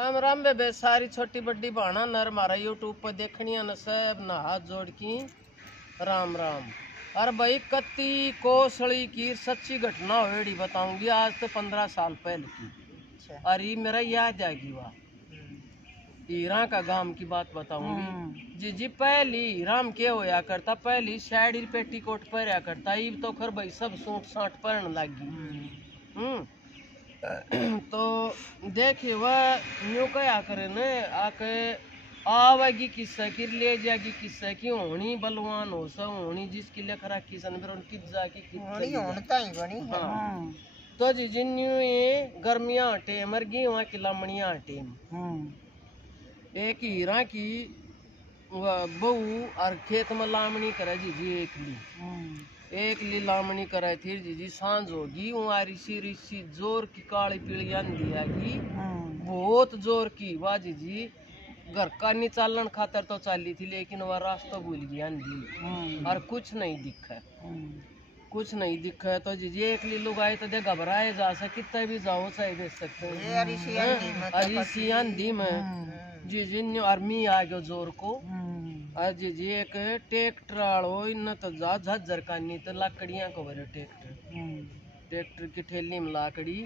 राम राम बे सारी छोटी बड़ी बाणा नर मारा यूट्यूब पर देखनी न सब न हाथ जोड़ की राम राम। अरे भाई कत्ती कोसड़ी की सच्ची घटना होड़ी बताऊंगी आज तो 15 साल पहले की। अरे मेरा याद आएगी वाह हीरा का गांव की बात बताऊंगी। जी जी पहली हीराम क्या होया करता, पहली साड़ी पेटीकोट पहरा करता, इब तो खर भाई सब सूट साट पहन लगी। तो देखिए वह न्यू क्या करे न आके आवेगी किस्सा की ले जाएगी किस्सा की होनी बलवान हो सा होनी जिसकी लेख रखी सन फिर उनकी जाकी की होता ही बनी। हाँ तो जी जिन्यू ये गर्मियां हटे मर गई वहाँ की लमड़ियां हटे। एक हीरा की बहू और खेत में लामणी करे जी एक ली लामणी करे थी जी सांझ होगी वहाँ ऋषि जोर की काली पीली आंधी आगी बहुत जोर की वाह जी घर का नहीं चालन खातर तो चाली थी लेकिन वह रास्ता भूल गई आंधी और कुछ नहीं दिखा तो जी एक ली लोग आए तो दे घबराए जा सके कितना भी जाओ सही बेच सकते हैं आंधी में जी जी आर्मी आ गयो जोर को आज जी एक ट्रैक्टर आलो इन तो जा झज्जर का नहीं तो लाकड़ियां को भरे ट्रैक्टर की ठेली में लाकड़ी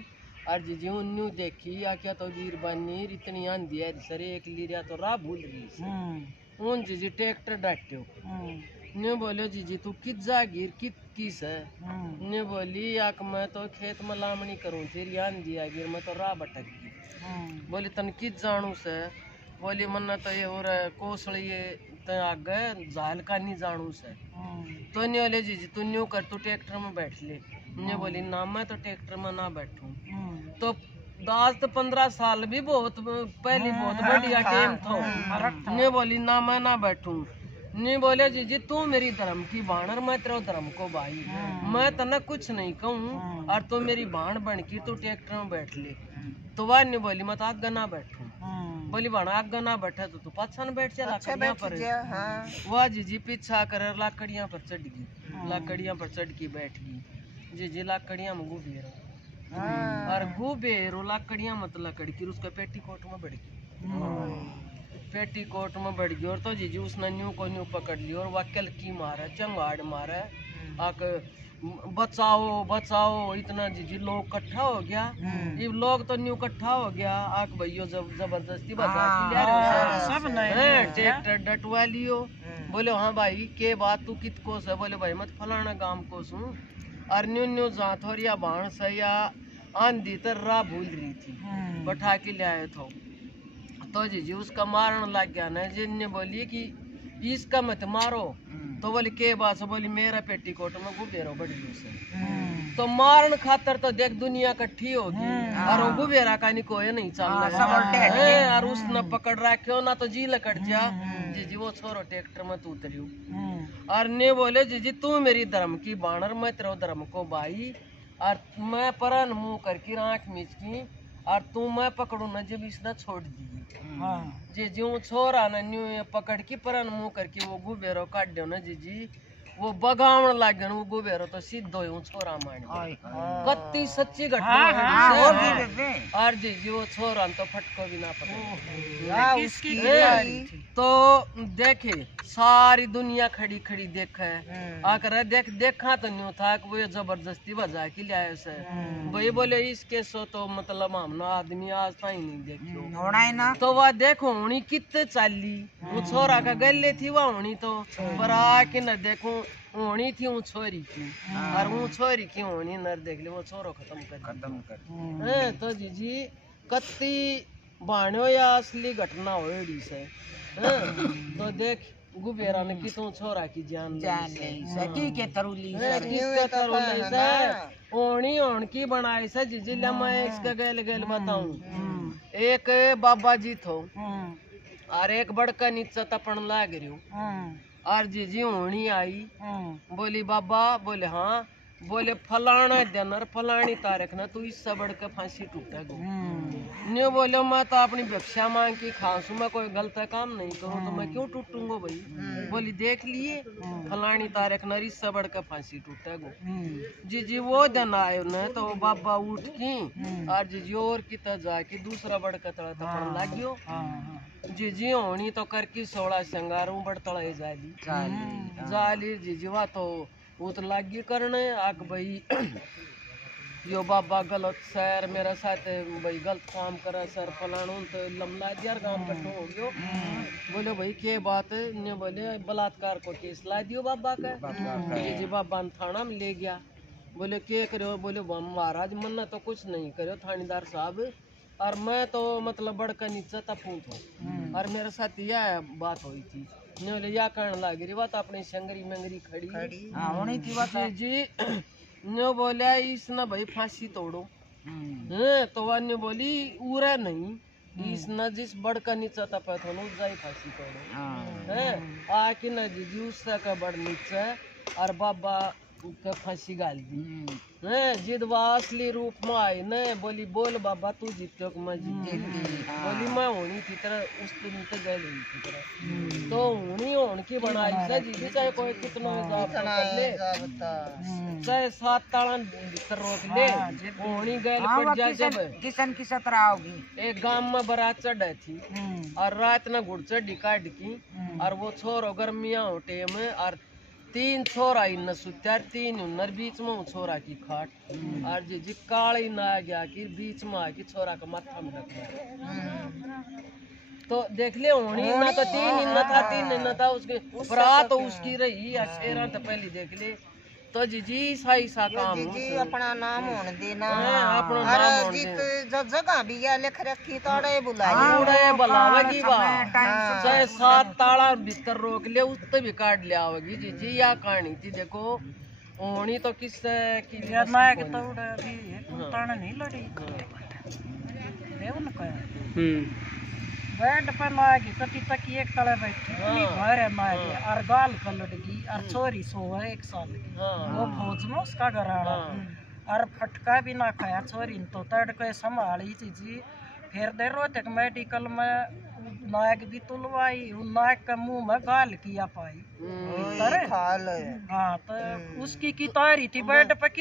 और जी उन्नू देखी आ क्या तो वीर बानी इतनी आंधी है सर एक लीरिया तो राह भूल रही उन जी ट्रैक्टर डांटो ने बोलो जी तू कित जागीर किस है ने बोली आक मैं तो खेत में लामणी करूँ तेरी आंधी आ गिर मैं तो राह भटक गई। बोली तन कित जानू से बोली मन्ना तो ये हो रहा है कोसड़ी ये तो आगे झाल का नहीं जानू से तो नहीं बोले जी तू न्यू कर तू ट्रैक्टर में बैठ ले। ने बोली ना मैं तो ट्रैक्टर में ना बैठूं। तो आज तो 15 साल भी बहुत पहले बहुत बढ़िया टाइम था। ने बोली ना मैं ना बैठूं। ने बोले जी तू मेरी धर्म की बाणर मैं तेरा धर्म को भाई मैं तना कुछ नहीं कहूँ और तू मेरी बाण बन की तू ट्रैक्टर में बैठ ले। तो वह नहीं बोली मैं तो आगे ना बैठूं। बोली बाणा आगे ना बैठा तो तू पाछा न बैठ जा लाकड़ियां पर। वह जी पीछा कर लाकड़ियां पर चढ़ गई लाकड़ियां पर चढ़ के बैठ गई जी लाकड़ियां में गुबेरो और गुबेरो लाकड़ियां मत लकड़ी की उसका पेटीकोट में बढ़ गई पेटीकोट में बढ़ गई और तो जी उसने न्यू को न्यू पकड़ लिया और वकील की मारे चंगाड़ मारे आक बचाओ बचाओ इतना जी लोग इकट्ठा हो गया। ये लोग तो न्यू इकट्ठा हो गया आक भैया जबरदस्ती बचा के ट्रैक्टर डटवा लियो। बोले हाँ भाई के बात तू कित को से बोले भाई मत फलाना गांव को सू और न्यू न्यू जाथोरिया बाण से या आंधी तर राह भूल रही थी बैठा के ले आए तो जी उसका मारने लग गया ना जिन्ने बोली कि इसका मत मारो तो बोली के बात से बोली मेरा पेटीकोट में गुबेरो बढ़ियो से तो मारन खातर तो देख दुनिया इकट्ठी होगी और वो गुबेरा का नहीं कोई नहीं चल और उसने पकड़ रखे ना तो जी लकड़ जा जी वो छोरो ट्रैक्टर में तू उतरियो और ने बोले जी तू मेरी धर्म की बाणर मैं तेरा धर्म को भाई और मैं परन मुंह करके आँख मीच की और तू मैं पकड़ू न जब इसने छोड़ दी जी जो छोरा न न्यू पकड़ की परन मुंह करके वो गुबेरो काट दो न जी वो बगावण लाग गया वो गुबेरो तो सीधो ही छोरा मान कत्ती सच्ची घटना और जी वो छोरा तो फटको भी ना पकड़ तो देखे सारी दुनिया खड़ी खड़ी देखे आकर देखा तो न्यू था कि वो जबरदस्ती बजा के लिया से भाई बोले इसके सो तो मतलब हम ना आदमी आज ताई नहीं देखियो तो वह देखो होनी कितने चाली वो छोरा का गले थी वह होनी तो पर आके न देखो होनी थी वो छोरी की और वो छोरी की होनी नर देख ले वो छोरो खत्म कर तो जी कत्ती बाणो या असली घटना होड़ी से तो देख गुबेरा ने कितों छोरा की जान ले के तरुली से ओणी ओण की बनाई से जी ले मैं इसके गैल बताऊं एक बाबा जी थो और एक बड़का नीचा तपन लाग रही और जी होनी आई बोली बाबा बोले हाँ बोले फलाना दिन और फलानी तारीख ना तू इससे बढ़ के फांसी टूटेगा। नहीं बोले मैं तो अपनी व्यवसाय मांग की खासू, मैं कोई गलत काम नहीं करूँ तो मैं क्यों टूटूंगा भाई। बोली देख लिए फलानी तारीख ना इससे बढ़ के फांसी टूटेगा। जी वो दिन आयो न तो बाबा उठ की और जी और की जाके दूसरा बढ़ के तड़ा तपड़ लाग्यो। जी होनी तो करके 16 श्रृंगारों बढ़ तड़ा जाली जी वा तो वो तो लागी करने आग भाई यो बाबा गलत सर मेरा साथ भाई गलत काम करा सर फलाणों तो लमला दिया गांव कट्ठो हो गयो। बोले भाई के बात है ने बोले बलात्कार को केस ला दियो बाबा का। जी बाबा थाना में ले गया। बोले के करो, बोले महाराज मन्ना तो कुछ नहीं करो थानेदार साहब, और मैं तो मतलब बड़का नीचे तपूत हूँ और मेरे साथ यह बात हुई थी। ने बोले या कहने लगी बात अपनी संगरी मंगरी खड़ी होनी थी बात जी। ने बोला इसने भाई फांसी तोड़ो। तो अन्य बोली उरे नहीं इसने जिस बड़का नीचे तपे थो जाई फांसी तोड़ो है आके न जी उससे का बड़ नीचे और बाबा के फांसी गाल दी है। जिदवा असली रूप में आई न बोली बोल बाबा तू जीतो कि मैं जीती। बोली मैं होनी की तरह उस दिन तो गए की तरह तो होनी होन की बनाई से जी चाहे कोई कितना कर ले चाहे 7 ताला भीतर रोक ले होनी गए पड़ जाए। जब किसन की 17 होगी एक गांव में बारात चढ़ी थी और रात न घुड़चढ़ी काट की और वो छोरो गर्मियां होटे में और 3 छोरा इन सुत्यार 3 उन्नर बीच में छोरा की खाट और जी काली ना आ गया कि बीच में आके छोरा का माथा में रखा। तो देख ले होनी ना तो 3 इन था 3 इन था उसके बरात तो उसकी रही शेरा तो पहले देख ले तो जी सही सा काम जी अपना नाम होने देना अपना नाम होने जो जगह भी या लिख रखी तोड़े बुलावेगी चाहे 7 ताला भीतर रोक ले उस भी काट ले आओगी जी या कहानी थी देखो होनी तो किससे की नहीं लड़ी बेड पर मागी कति तक एक तले बैठी घर है मागी और गाल कलटगी और छोरी सो है 1 साल की वो फौज में उसका घराना और फटका भी ना खाया छोरी तो तड़ के संभाली चीजी फिर देर रोते मेडिकल में नायक भी तुलवाई नायक के मुंह में गाल किया पाई। हाँ तो उसकी की तारी थी बेड पे।